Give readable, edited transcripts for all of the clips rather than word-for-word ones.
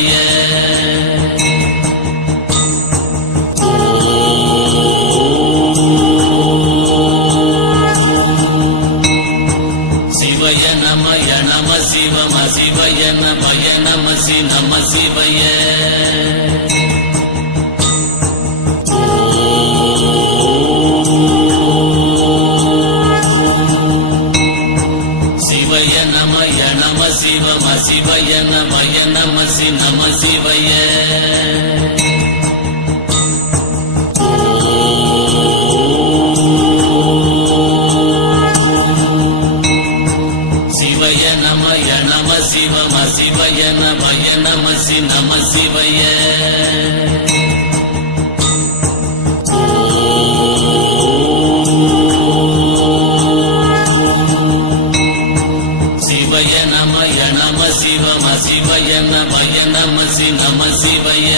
சிவய. சிவய நமய நம சிவம சிவய நமய நமசி நம சிவய. சிவய நமய நம சிவம சிவய நமய நமசி நம சிவய. சிவய நமய நம சிவம சிவய நமய நமசி நம சிவய. சிவய நமய நம சிவம சிவய நமய நமசி நம சிவய.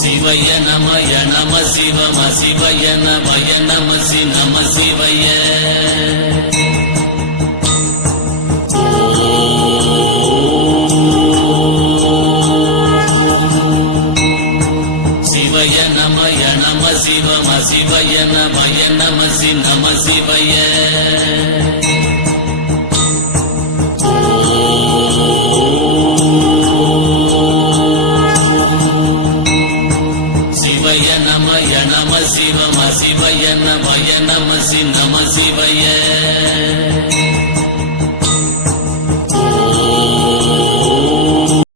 சிவய நமய நம சிவம சிவய நமய நமசி நம சிவய. சிவய நமய நம சிவம சிவய நமய நமசி நம சிவய. சிவய நமய நம சிவம சிவய நமய நமசி நம சிவய.